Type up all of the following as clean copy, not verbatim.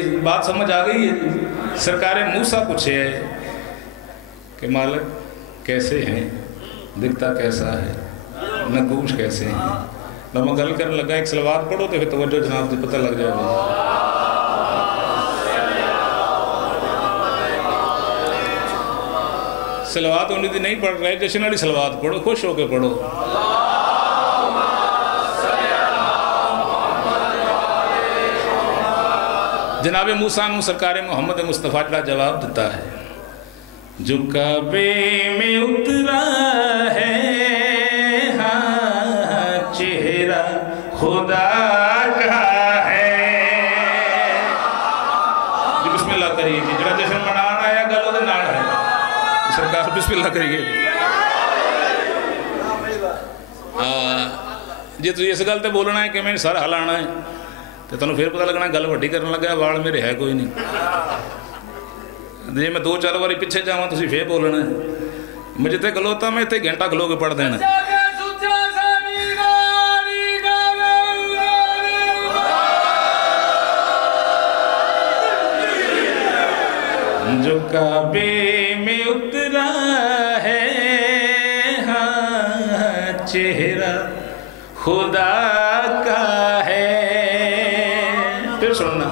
بھائی بات سمجھ آ گئی ہے جی؟ سرکار موسیٰ پوچھے ہے کہ مالک کیسے ہیں، دکھتا کیسا ہے، نگوش کیسے ہیں. میں گل کرنے لگا ایک صلوات پڑھو تو پھر توجہ جناب جی پتہ لگ جائے گا. صلوات ہونی دی نہیں پڑھ رہے، جشن والی صلوات پڑھو، خوش ہو کے پڑھو. جناب موسیٰ نے سرکار محمد مصطفیٰ کا جواب دیتا ہے، جو کعبے میں اترا ہے ہاں چہرہ خدا کا ہے. جی بسم اللہ کریے جی، جڑا جشن منانا ہے گلو دے نال ہے سرکار، بسم اللہ کریے جی. تو اس گل تے بولنا ہے کہ میں سر ہلانا ہے تو تنہوں پھر پتہ لگنا گل وڈی کرنے لگا وال میرے ہے کوئی نہیں. جی میں 2-4 باری پیچھے جاواں تسی پھر بولنا ہے. میں جتے کھلوتا میں تے گھنٹہ کھلو کے پڑھ دینا. جو کعبے میں اترا ہے ہاں چہرہ خدا کا ہے. پھر سننا،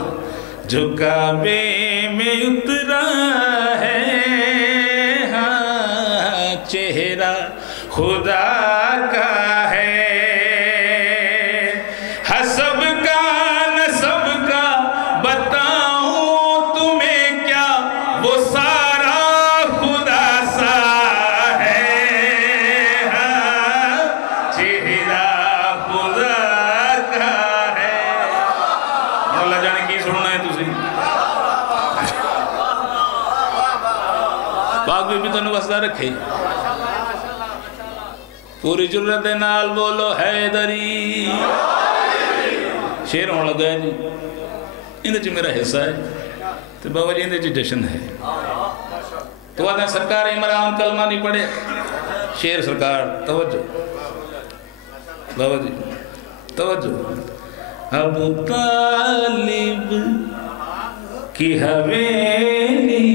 جو کعبے میں اترا ہے ہاں چہرہ خدا کا ہے. حسب کا نسب کا بتاؤں تمہیں کیا، وہ سارا خدا سا ہے ہاں چہرہ خدا کا ہے. اللہ جانے کی سننا ہے تسی پاک بھی تنہوں وسدہ رکھے. پوری جرت نال بولو حیدری. شیر ہون لگا ہے جی، اندھے چی میرا حصہ ہے تو بابا جی اندھے چی جشن ہے. تو آدھا سرکار عمران کلمہ نہیں پڑھے. شیر سرکار توجہ بابا جی توجہ. ابو طالب کی حویلی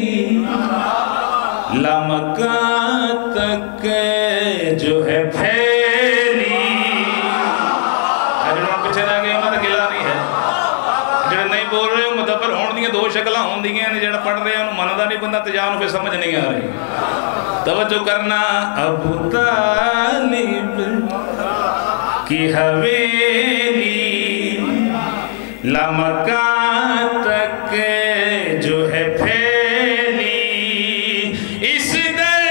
لامکان تک جو ہے پھیلی. جنہوں پچھے رہ گئے انہوں نے گلا نہیں ہے. جنہوں نہیں بول رہے ہوں مدبر ہون دیئے دو شکلہ ہون دیئے ہیں، جنہوں پڑھ رہے ہیں انہوں مندہ نہیں بندہ تجانوں پہ سمجھ نہیں آ رہی. توجہ کرنا. ابو طالب کی حویلی لامکان تک جو ہے پھیلی. اس در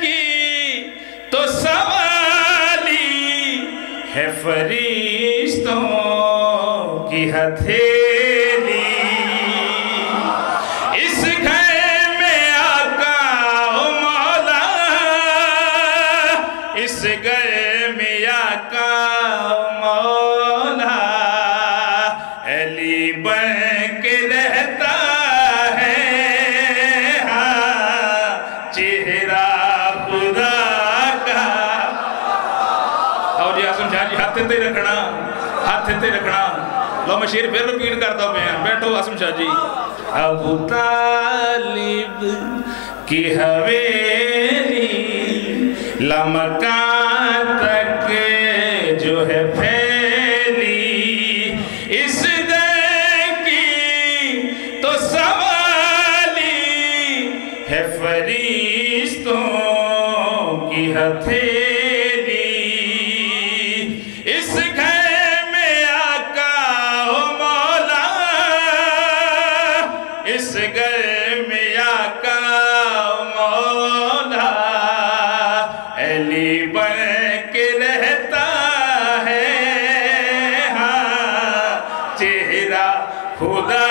کی تو سوالی ہے فرشتوں کی ہتھیلی. اس گھر میں آقا و مولا، اس گھر میں آقا و مولا علی بن کے رہتا ہے ہاں چہرہ خدا کا. آؤ جی آسم شاہ جی ہاتھ تے رکھنا، ہاتھ تے رکھنا. لو میں شیر پھر رپیٹ کرتا ہوں میں، بیٹھو آسم شاہ جی. ابو طالب کی حویلی لامکان تک جو ہے پھیلی. اس در کی تو سوالی ہے فرشتوں کی ہتھیلی. اس گھر میں آقا و مولا، اس گھر میں آقا و مولا علی بن کے رہتا ہے ہاں چہرہ خدا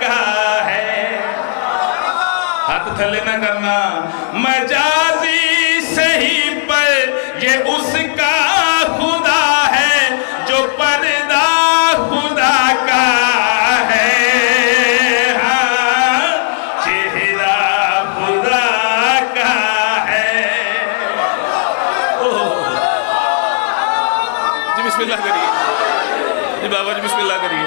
کا ہے. ہاتھ تھلے نہ کرنا. مجازی صحیح پر یہ اس کا خدا ہے جو پردہ خدا کا ہے ہاں چہرہ خدا کا ہے. جی بسم اللہ کریے جی بابا جی، بسم اللہ کریے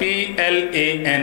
PLAN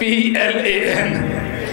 PLAN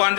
5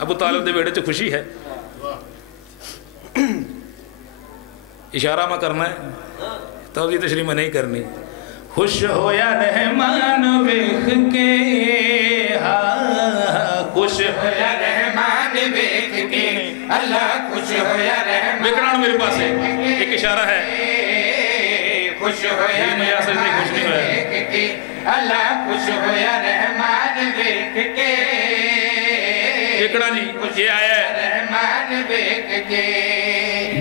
ابو طالب دے بیڑے چ خوشی ہے، اشارہ میں کرنا ہے توضیح تشریح میں نہیں کرنی. خوش ہویا رحمان ویکھ کے، خوش ہویا رحمان ویکھ کے، اللہ خوش ہویا رحمان. وکران میرے پاس ہے ایک اشارہ ہے، خوش ہویا رحمان ویکھ کے، اللہ خوش ہویا رحمان ویکھ کے. وکران جی یہ آیا ہے رحمان ویکھ کے.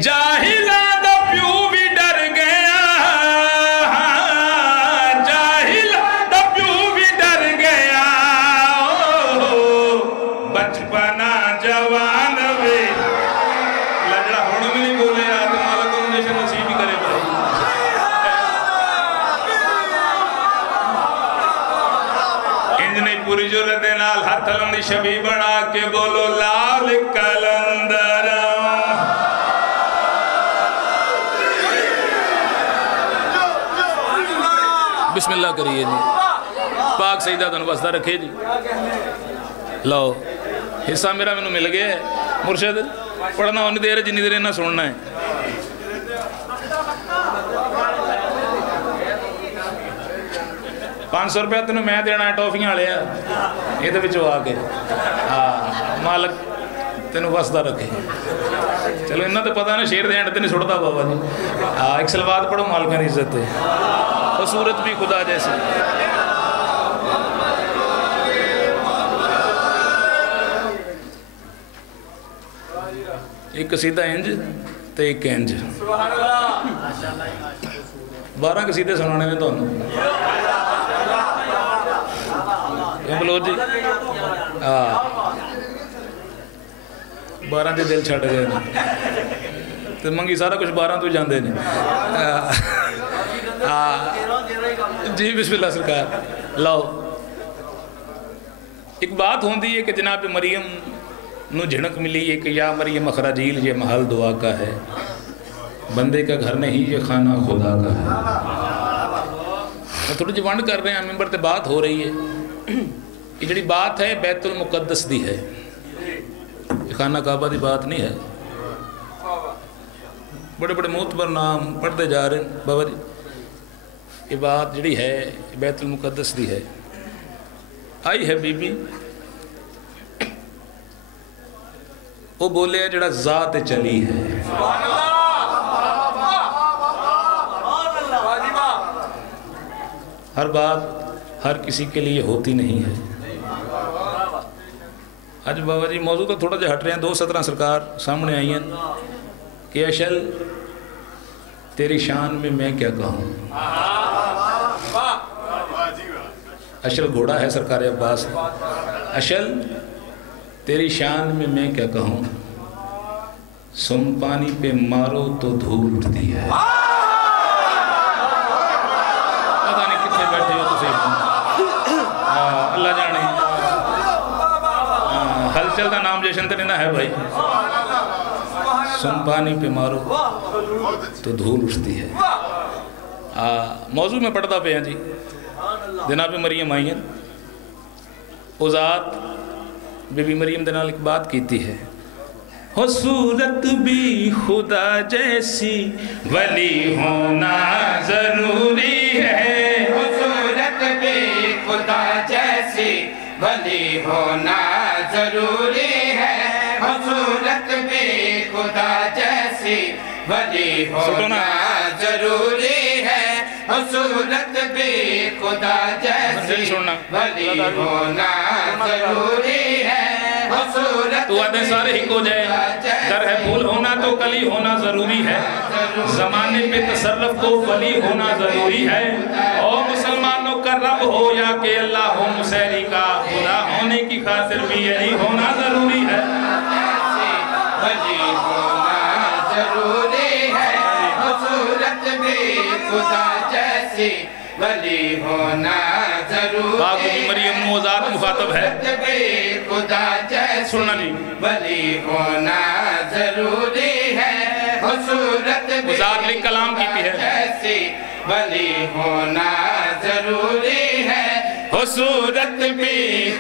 جاہلاں دا پیو بھی ڈر گیا، جاہلاں دا پیو بھی ڈر گیا، بچپنا جوان وے لڑا ہن بھی نہیں بولے. آج مالک کو نشان نصیب کرے بھائی. انج نہیں پوری جرت نال ہاتھ لمبی شبی بنا کے بولو لال کلندر. بسم اللہ کریے جی. پاک سیدہ تنو بسدہ رکھے جی. لو حصہ میرا میں مل گیا ہے. مرشد پڑھنا ہونی دیر ہے جنی دیر نہ سننا ہے. ₹500 تینوں میں دینا ہے ٹافیاں والے ہیں یہ تو بچو آ کے. مالک تینوں بسدہ رکھے. چلو انہوں تو پتہ نا شیر دے اینڈ تے نہیں سڑتا بابا جی. ایک سلوات پڑھو مالکہ کی عزت ہے. اور صورت بھی خدا جیسے. ایک قصیدہ انج تے ایک انج. 12 قصیدے سنانے میں تو بلوچ جی 12 دے دل چھٹ گئے تو منگی سارا کچھ 12 تو جاندے نہیں. جی بسم اللہ سرکار. لاؤ ایک بات ہوندی ہے کہ جناب مریم نو جھنک ملی ہے کہ یا مریم اخراجیل یہ محل دعا کا ہے، بندے کا گھر نہیں یہ خانہ خدا کا ہے. تھوڑی جی ونڈ کر رہے ہیں ممبر تے بات ہو رہی ہے. یہ جڑی بات ہے بیت المقدس دی ہے، خانہ کعبہ دی بات نہیں ہے. بڑے بڑے معتبر نام پڑھتے جا رہے ہیں بابا جی. یہ بات جڑی ہے بیت المقدس دی ہے. آئی ہے بی بی وہ بولے ہے جڑا ذات چلی ہے. ہر بات ہر کسی کے لیے ہوتی نہیں ہے. آج بابا جی موضوع تو تھوڑا جا ہٹ رہے ہیں. 2 سطرہ سرکار سامنے آئی ہیں کہ اشل تیری شان میں میں کیا کہوں. اشل گھوڑا ہے سرکار عباس. اشل تیری شان میں میں کیا کہوں، سم پانی پہ مارو تو دھول اٹھتی ہے. پتہ نہیں کتنے بیٹھے ہو تو صحیح. اللہ جانے ہلچل کا نام جیشن تنینا ہے بھائی. سم پانی پہ مارو تو دھول اٹھتی ہے. موضوع میں پڑھتا پہ ہیں جی. جناب مریم آئی ہیں. وہ ذات بی بی مریم دنال ایک بات کیتی ہے. ہو صورت بھی خدا جیسی ولی ہونا ضروری ہے. ہو صورت بھی خدا جیسی ولی ہونا ضروری ہے. ہو صورت بھی خدا جیسی ولی ہونا ضروری ہے. ہو صورت بھی خدا جیسی ولی ہونا ضروری ہے. تو آدھے سارے ہی کو جائے در ہے پھول ہونا تو کلی ہونا ضروری ہے. زمانے پہ تصرف کو ولی ہونا ضروری ہے. اور مسلمانوں کا رب ہو یا کہ اللہ ہو مسیری کا خدا ہونے کی خاطر بھی یہی ہونا ضروری ہے. ولی ہونا ضروری ہے. صورت بھی خدا جیسی ولی ہونا ضروری ہے. باقی مریم موضوعات مخاطب ہے. خدا جیسی ولی ہونا ضروری ہے. صورت بھی کلام کیتی ہے جیسی ولی ہونا ضروری ہے. صورت بھی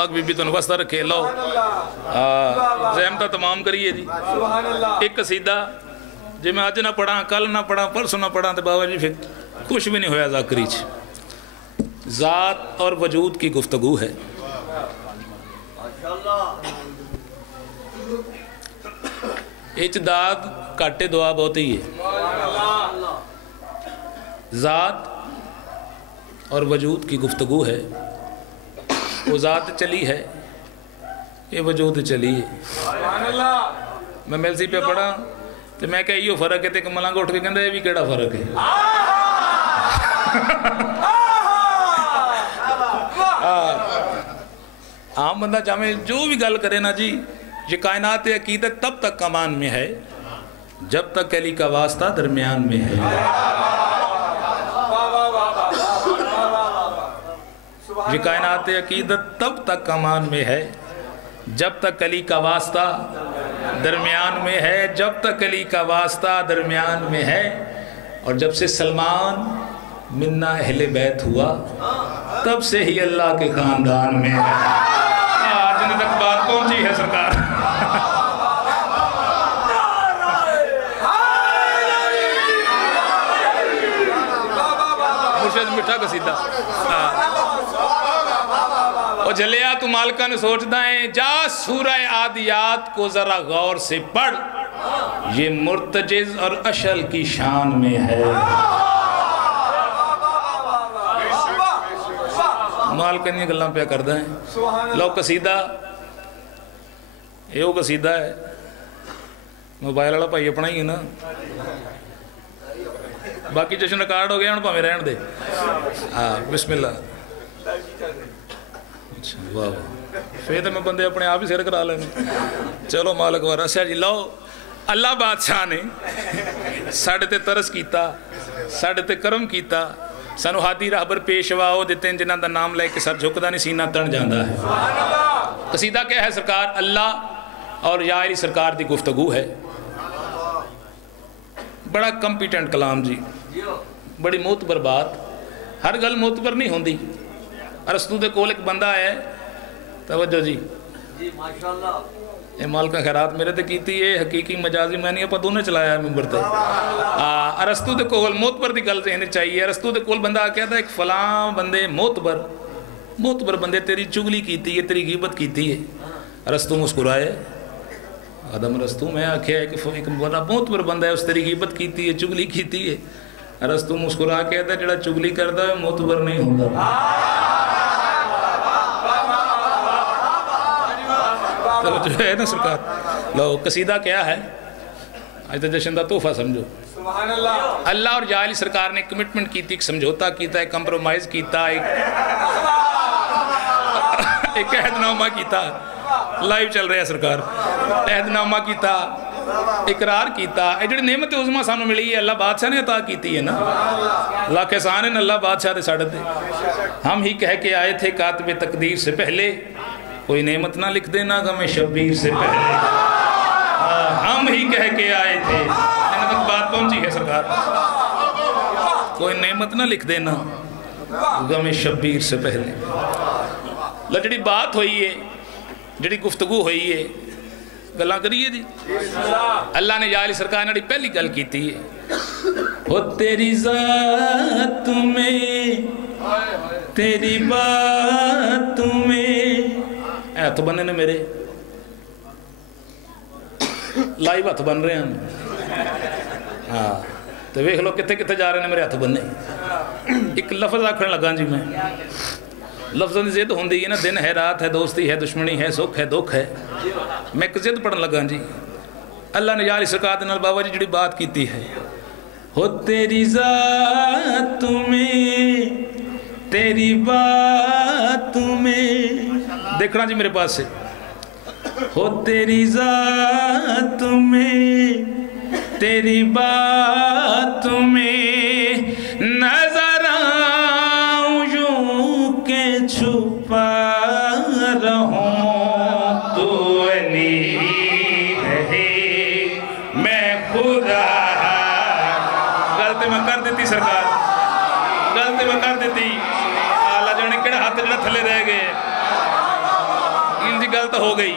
پاک بی بی تو واسطہ رکھے لو زحمتہ تمام کریے جی ایک قصیدہ جی میں آج نہ پڑھا کل نہ پڑھا پرسوں نہ پڑھا تو بابا جی پھر کچھ بھی نہیں ہویا ذاکری ذات اور وجود کی گفتگو ہے اجداد کاٹے دعا بہت ہی ہے ذات اور وجود کی گفتگو ہے وہ ذات چلی ہے یہ وجود چلی ہے میں ملسی پہ پڑھا تو میں کہ یہ فرق ہے تو ایک ملنگ اٹھ کے کہندہ یہ بھی کیڑا فرق ہے عام بندہ چاہے جو بھی گل کرے نا جی یہ کائنات عقیدت تب تک کمان میں ہے جب تک علی کا واسطہ درمیان میں ہے یہ کائنات عقیدت تب تک کمان میں ہے جب تک علی کا واسطہ درمیان میں ہے جب تک علی کا واسطہ درمیان میں ہے اور جب سے سلمان منا اہل بیت ہوا تب سے ہی اللہ کے خاندان میں ہے جن تک بات پہنچی ہے سرکار مرشد مٹھا قصیدہ اور جلیا تو مالکہ نے سوچتا ہے جا سورہ عادیات کو ذرا غور سے پڑھ یہ مرتجز اور اشل کی شان میں ہے مالکہ نہیں گلہ پہ کردہ ہیں لو قصیدہ یہ وہ قصیدہ ہے موبائل والا بھائی اپنا ہی ہے نا باقی جشن ریکارڈ ہو گیا ہوں پاویں رہن دے بسم اللہ اچھا واہ پھر تو میں بندے اپنے آپ ہی سیر کرا لینے چلو مالک وارا سیا جی لو اللہ بادشاہ نے ساڑھے تے ترس کیتا ساڑھے تے کرم کیتا سانو ہادی راہبر پیشوا ہو دیتے ہیں جنہاں دا نام لے کے سر جھکدا نہیں سینہ تن جاندہ ہے قصیدہ کیا ہے سرکار اللہ اور یا علی سرکار دی گفتگو ہے بڑا کمپیٹنٹ کلام جی بڑی معتبر بات ہر گل معتبر نہیں ہوندی ارسطو دے کول ایک بندہ ہے توجہ جی یہ مالکہ خیرات میرے تے کیتی ہے حقیقی مجازی میں نہیں پتہ انہیں چلایا ہے ممبر تے ارسطو دے کول معتبر دی گل ذہن چاہیے ارسطو دے کول بندہ کیا تھا ایک فلاں بندے معتبر بندے تیری چگلی کیتی ہے تیری غیبت کیتی ہے ارسطو مسکرائے آدم ارسطو میں آکھیا ہے کہ ایک معتبر بندہ ہے اس تیری غیبت کیتی ہے چگلی کیتی ہے ارسطو مسکرا کہتا ہے جڑا چگلی کردا ہے معتبر نہیں ہوندا جو ہے نا سرکار لو قصیدہ کیا ہے آج تو جشن دا تحفہ سمجھو اللہ اور یا علی سرکار نے کمٹمنٹ کی تھی ایک سمجھوتا کیتا ایک کمپرومائز کیتا ایک عہد نامہ کیتا لائیو چل رہا ہے سرکار عہد نامہ کیتا اقرار کیتا اے جڑی نعمت عظمہ سانو ملی ہے اللہ بادشاہ نے عطا کیتی ہے نا اللہ کے سانے نے اللہ بادشاہ دے ساڑھتے ہم ہی کہہ کے آئے تھے کاتب تقدیر سے پہلے کوئی نعمت نہ لکھ دینا غم شبیر سے پہلے ہم ہی کہہ کے آئے تھے نعمت بات پہنچی ہے سرکار کوئی نعمت نہ لکھ دینا غم شبیر سے پہلے لجڑی بات ہوئی ہے جڑی گفتگو ہوئی ہے گلاں کریے جی اللہ نے یا علی سرکار نے پہلی گل کیتی ہے وہ تیری ذات میں تیری بات میں ہاتھ بننے نے میرے لائیو ہاتھ بن رہے ہیں ہاں تو ویکھ لو کتے کتے جا رہے ہیں میرے ہاتھ بننے ایک لفظ آکھنے لگا جی میں لفظوں کی ضد ہوندی ہے نا دن ہے رات ہے دوستی ہے دشمنی ہے سکھ ہے دکھ ہے میں ایک ضد پڑھن لگا جی اللہ نے یا علی سرکار دے نال بابا جی جڑی بات کیتی ہے ہو تیری ذات میں تیری بات میں دیکھنا جی میرے پاس سے ہو تیری ذات میں تیری بات میں نظر آؤں یوں کہ چھپا رہوں تو علی رہے میں خدا غلطی میں کر دیتی سرکار غلطی میں کر دیتی اللہ جانے کڑا ہاتھ جڑا تھلے رہ گئے تو ہو گئی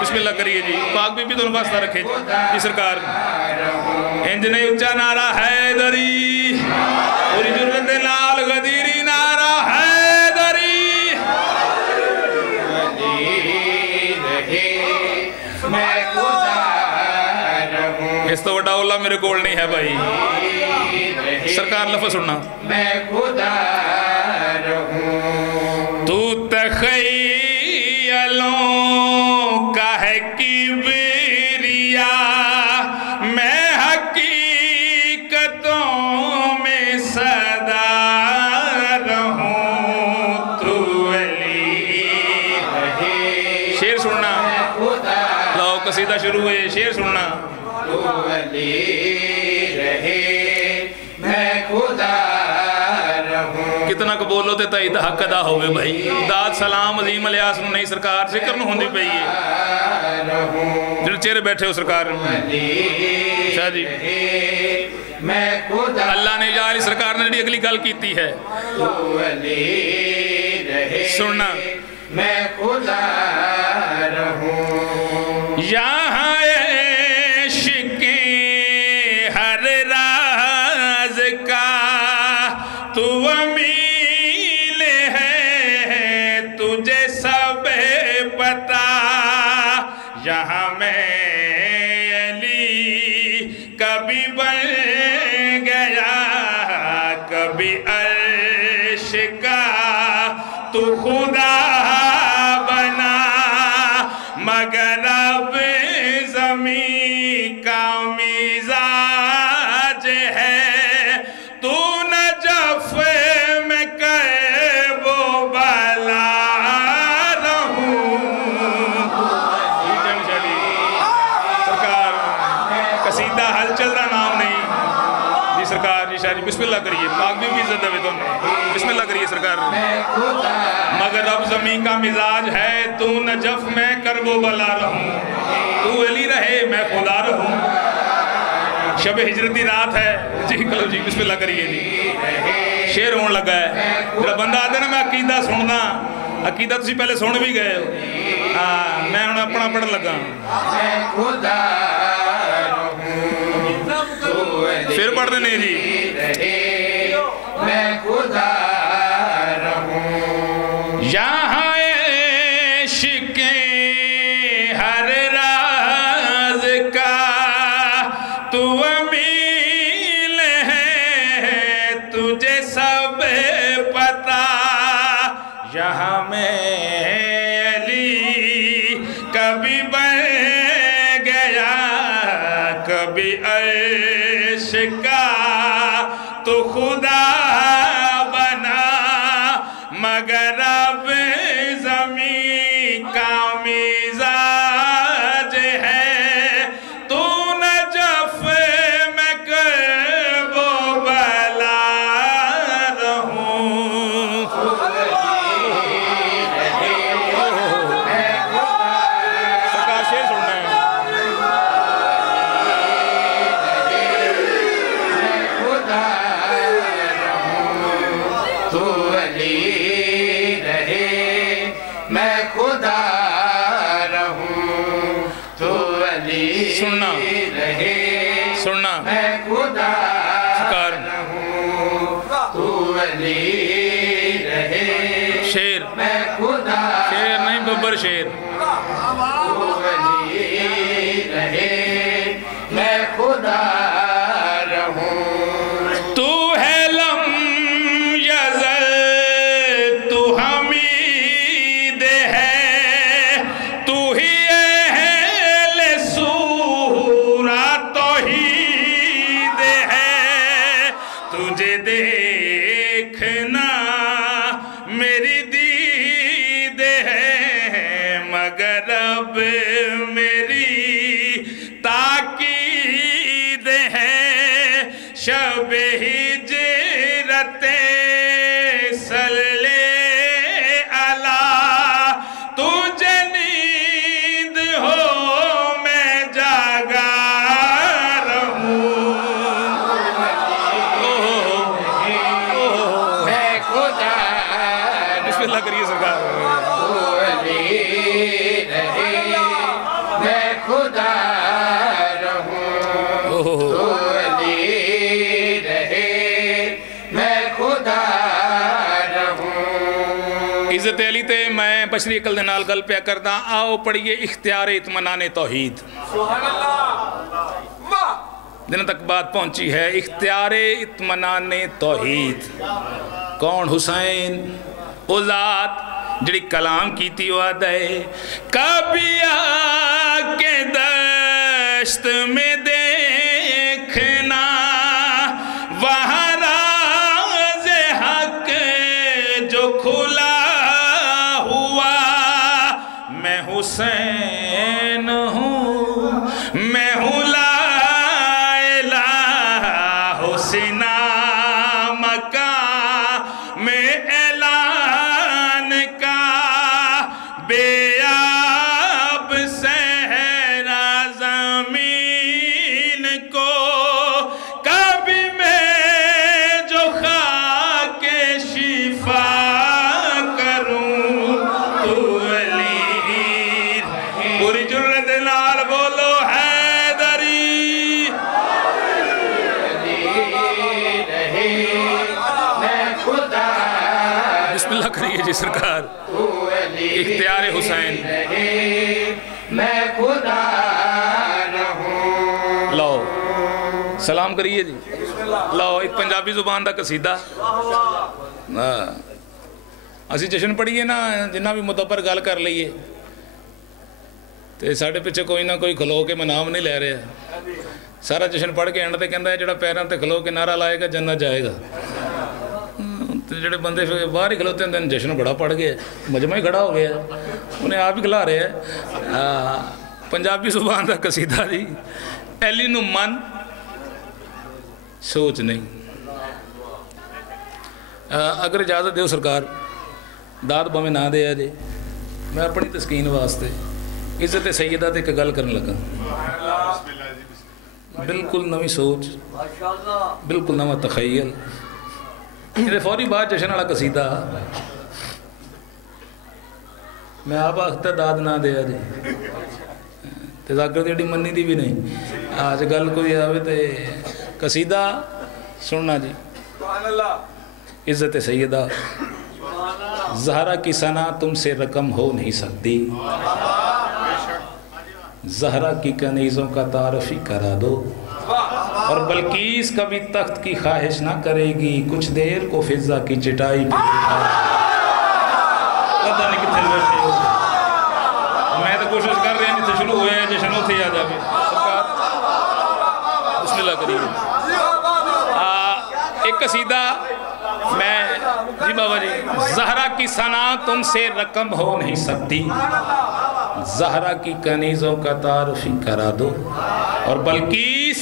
بسم اللہ کریے جی پاک بی بی دونوں واسطہ رکھے جی سرکار انج نے اچھا نعرہ حیدری پوری جرت نال غدیری نعرہ حیدری میں خدا رہوں اس تو وڈا اللہ میرے کول نہیں ہے بھائی سرکار لفظ سننا میں خدا رہوں تو تخیلوں کا ہے کبریا میں حقیقتوں میں صدا رہوں تو علی شیر سننا لو قصیدہ شروع ہوئے شیر سننا تو علی رہے میں خدا رہوں کتنا کو بولو تے تائید حق ادا ہوئے بھائی داد سلام عظیم الیاس نو نہیں سرکار ذکر نو ہوندی پئی ہے جن چہرے بیٹھے ہو سرکار شاہ جی میں خدا اللہ نے یا علی سرکار نے جڑی اگلی گل کیتی ہے تو علی رہے سننا میں خدا رہوں یہاں عشقیں ہر راز کا تو امیل ہے تجھے سب پتا یہاں میں علی کبھی بن گیا کبھی عرش کا تو خدا بنا مگر اب زمین کا مزاج ہے تو نجف میں کرب و بلا رہوں سرکار قصیدہ حل چل رہا نام نہیں جی سرکار جی شاہ جی بسم اللہ کریے پاک بھی عزت دے تو بسم اللہ کریے سرکار مگر اب زمین کا مزاج ہے تو نجف میں کرب و بلا رہوں تو علی رہے میں خدا رہوں شب ہجرتی رات ہے جی کلو جی بسم اللہ کریے جی شیر ہون لگا ہے جب بندہ آتا ہے نا میں عقیدہ سننا عقیدہ تسی پہلے سن بھی گئے ہو میں انہیں اپنا پڑھن لگا میں خدا پھر پڑھ دینے جی میں خدا رہوں یہاں عشقیں ہر راز کا تو امیل ہے تجھے سب پتا یہاں میں علی کبھی بن گیا کبھی عرش کا تو خدا بنا مگر اب زمین کا مزاج ہے تو نجف میں کرب و بلا رہوں سرکار شیر سننا ہے تو علی رہے میں خدا رہوں تو علی سننا رہے سننا میں خدا سرکار رہوں تو علی رہے شیر میں خدا شیر نہیں ببر شیر تو علی رہے میں خدا رہوں تو ہے لم یزل تو حمید ہے تو ہی اہل سورہ توحید ہے تجھے دیکھنا میری دید ہے عزت علی تے میں بشری عقل دے نال گل پیا کردا. آؤ پڑھیے اختیار اطمینان توحید. سبحان اللہ. واہ. دن تک بات پہنچی ہے اختیار اطمینان توحید. کون؟ حسین. او ذات جڑی کلام کیتی وعدے کبھی آ کے دشت میں دیکھنا وہاں راز حق جو کھلا ہوا. میں حسین ہوں، میں ہوں لا الہ حسینہ مکان میں اعلان کا بے آب صحرا زمین کو. کبھی میں جو خاک شفا کروں تو علی. پوری جرت نال بولو حیدری. بسم اللہ کریے جی سرکار. اختیار حسین. میں خدا نہ ہوں. لو سلام کریے جی. لو ایک پنجابی زبان دا قصیدہ. اسی جشن پڑھیے نا جنہ بھی مدبر گل کر لئیے تے ساڑھے پیچھے کوئی نہ کوئی کھلو کے منام نہیں لے رہے. سارا جشن پڑھ کے اینڈ تے کہندا ہے جڑا پیراں تے کھلو کے نعرہ لائے گا جنت جائے گا. جڑے بندے باہر ہی کھلوتے ہیں جشن بڑا پڑھ گیا مجمع ہی کھڑا ہو گیا انہیں آپ ہی کھلا رہے ہیں. پنجابی زبان دا قصیدہ جی. ایلی نو من سوچ نہیں. اگر اجازت دیو سرکار داد بھویں نہ دیا جی میں اپنی تسکین واسطے عزت سیدہ تے ایک گل کرن لگا. بالکل نوی سوچ بالکل نواں تخیل. یہ فوری بعد جشن والا قصیدہ میں آپ آختا داد نہ دیا جی تے ذاکر دی اڈی منی دی بھی نہیں. آج گل کوئی آوے تے قصیدہ سننا جی. عزت سیدہ. زہرا کی ثنا تم سے رقم ہو نہیں سکتی. زہرا کی کنیزوں کا تعارف ہی کرا دو. اور بلقیس کبھی تخت کی خواہش نہ کرے گی کچھ دیر کو فضا کی چٹائی پہ بٹھا. پتہ نہیں کتنے بیٹھے ہو. میں تو کوشش کر رہے ہیں جیسے شروع ہوئے ہیں جشن ہوتے آ جاوے. بسم اللہ کریے. ایک قصیدہ میں جی بابا جی. زہرا کی ثنا تم سے رقم ہو نہیں سکتی. زہرا کی کنیزوں کا تعارف ہی کرا دو. اور بلقیس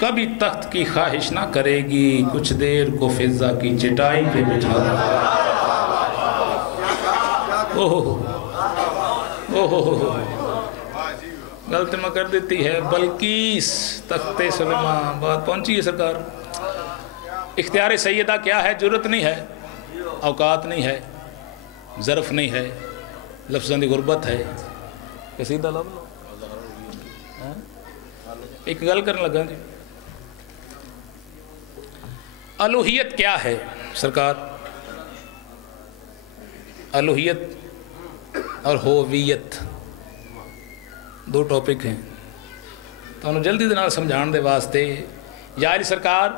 کبھی تخت کی خواہش نہ کرے گی کچھ دیر کو فضا کی چٹائی پہ بٹھا دو. غلط میں کر دیتی ہے بلقیس تخت سلیمان. بات پہنچی ہے سرکار. اختیار سیدہ کیا ہے؟ جرت نہیں ہے، اوقات نہیں ہے، ظرف نہیں ہے، لفظاں دی غربت ہے. قصیدہ لو ایک گل کرنے لگا جی. الوہیت کیا ہے سرکار؟ الوہیت اور ہوویت دو ٹاپک ہیں. تو انہوں جلدی دنال سمجھان دے واسطے یا علی سرکار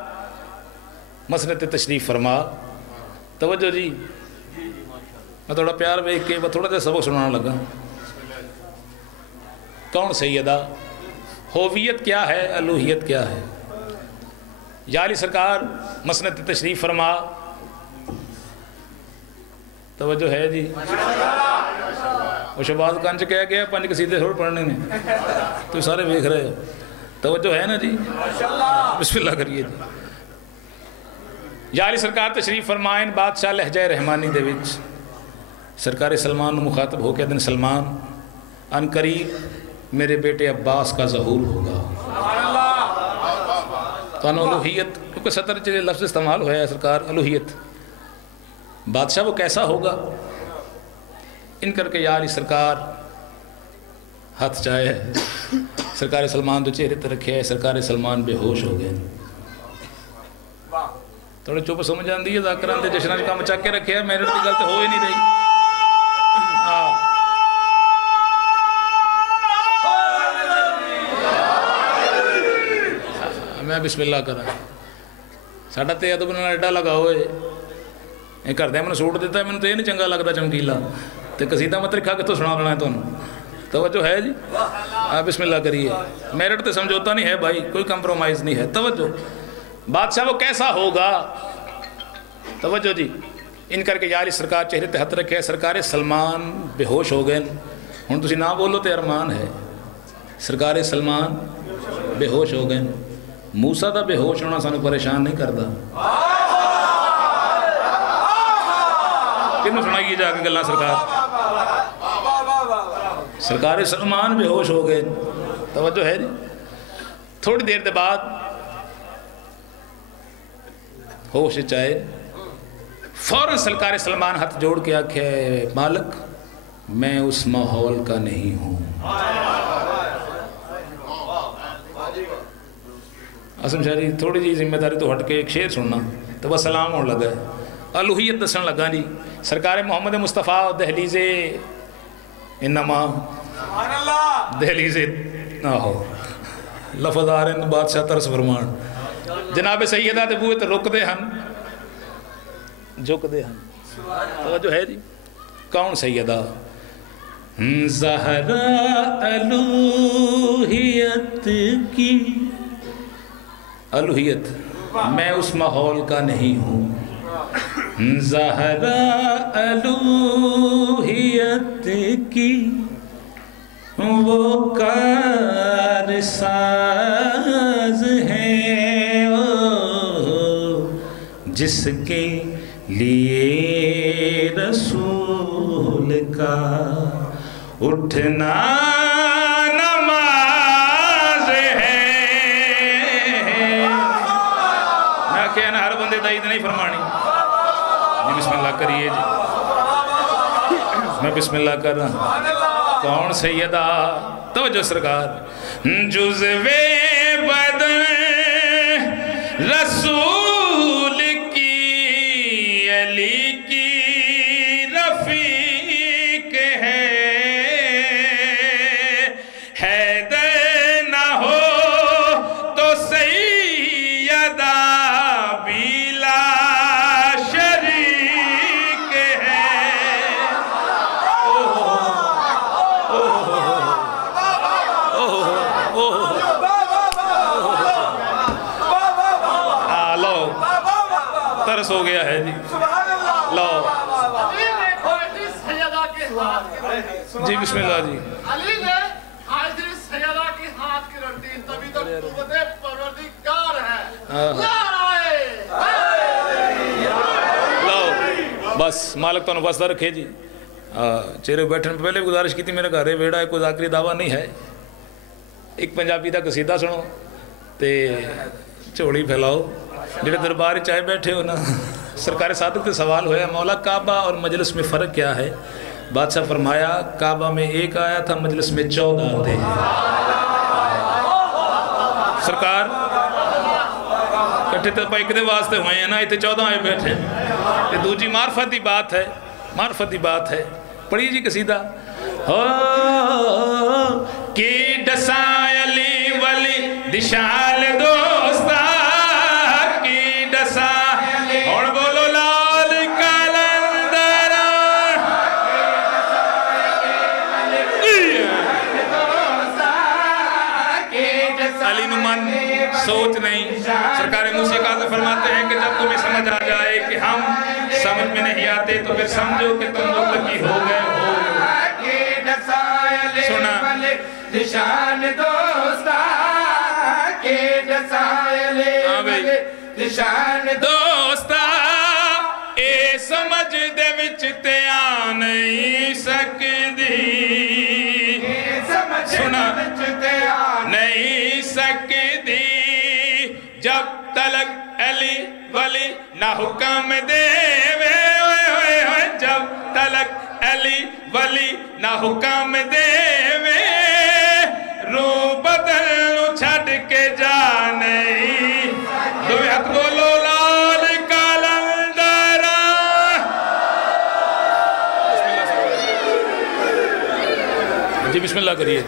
مسنت تشریف فرما. توجہ جی. میں تھوڑا پیار بیک کے تھوڑا جا سبق سنانا لگا. کون سیدہ؟ ہوویت کیا ہے؟ الوہیت کیا ہے؟ یا علی سرکار مسنت تشریف فرما. توجہ ہے جی. وہ شباز کانچ کہہ گیا 5 قصیدے تھوڑ پڑھنے میں تو سارے ویکھ رہے ہو. توجہ ہے نا جی. بسم اللہ کریے جی. یا علی سرکار تشریف فرمائن بادشاہ لہجہ رحمانی دے وچ سرکار سلمان مخاطب ہو کے دن سلمان ان قریب میرے بیٹے عباس کا ظہور ہوگا. تو الوہیت کیونکہ سطر چلے لفظ استعمال ہوا ہے سرکار. الوہیت بادشاہ وہ کیسا ہوگا ان کر کے یا علی سرکار ہاتھ چاہے سرکار سلمان تو چہرے تے رکھے ہے. سرکار سلمان بے ہوش ہو گئے. تھوڑے چوپ سمجھ آندی ہے ذاکران دے جشنہ کام چاک کے رکھے ہے. میرے تو گلتے ہو ہی نہیں رہی. میں بسم اللہ کرا ساڈا تے ادب نال ایڈا لگا ہوئے یہ گھردے میں سوٹ دیتا ہے میں تو یہ نہیں چنگا لگتا چمکیلا تو قصیدہ مت رکھا کتوں سنا لینا ہے تمہیں توجہ ہے جی آپ بسم اللہ کریے میرٹ تو سمجھوتا نہیں ہے بھائی کوئی کمپرومائز نہیں ہے توجہ بادشاہ وہ کیسا ہوگا توجہ جی ان کر کے یا علی سرکار چہرے تے ہاتھ رکھے سرکار سلمان بے ہوش ہو گئے ہوں تسی نہ بولو تے ارمان ہے سرکار سلمان بے ہوش ہو گئے موسیٰ دا بے ہوش ہونا سانو پریشان نہیں کرتا کنوں سنائیے جا کے گلہ سرکار سلمان بے ہوش ہو گئے توجہ ہے جی تھوڑی دیر دے بعد ہوش چاہے فوراں سرکار سلمان ہاتھ جوڑ کے آکھے مالک میں اس ماحول کا نہیں ہوں اسم شہری تھوڑی جی ذمہ داری تو ہٹ کے ایک شعر سننا تو وہ سلام ہونے لگا ہے الوہیت دسن لگا جی سرکار محمد مصطفیٰ دہلیز انما دہلیز آہو لفظ آ رہے ہیں بادشاہ ترس فرمان جناب سیدہ دے بوئے تے رک دے ہن جھک دے ہن توجہ ہے جی کون سیدہ زہرا الوہیت کی الوہیت میں اس ماحول کا نہیں ہوں زہرا الوہیت کی وہ کارساز ہے جس کے لیے رسول کا اٹھنا نماز ہے میں کہنا ہر بندے دائید نہیں فرمانی جی بسم اللہ کریے جی میں بسم اللہ کر رہا ہوں کون سیدہ توجہ سرکار جزو بدن رسول کی علی کی رفیق ہے حیدر نہ ہو تو سیدہ بلا شریک ہے ترس ہو گیا ہے جی لو جی بسم اللہ جی علی نے حاضر سیدہ کی ہاتھ کی رڑتی تبھی تو قوت پروردگار ہے لو بس مالک تو بس رکھے جی چہرے بیٹھنے پہ پہلے گزارش کی تھی میرے گھر بیڑا ہے کوئی ذاکری دعویٰ نہیں ہے ایک پنجابی دا قصیدہ سنو تے چوڑی پھیلاؤ جڑے دربار چاہے بیٹھے ہو نا سرکار صادق سے سوال ہویا مولا کعبہ اور مجلس میں فرق کیا ہے بادشاہ فرمایا کعبہ میں ایک آیا تھا مجلس میں 14 تھے سرکار کٹھے تے پائی کدے واسطے ہوئے ہیں نا اتنے 14 آئے بیٹھے یہ دوجی معرفتی بات ہے معرفتی بات ہے پڑھیے جی قصیدہ کی ڈسائے علی ولی دشال دوستا سوچ نہیں سرکار موسیقی سے فرماتے ہیں کہ جب تمہیں سمجھ آ جائے کہ ہم سمجھ میں نہیں آتے تو پھر سمجھو کہ تم مطلقی ہو گئے ہو سنا دشان دوستا کے جسائلے دشان دوستا اے سمجھ دے وچ تے آ نہیں سکدی سنا نہیں سکدی جب تلک علی ولی نہ حکم دے جب تلک علی ولی نہ حکم دے رو بدل چھڑ کے جانے دو ہاتھ بولو لال کلندرا جی بسم اللہ کریے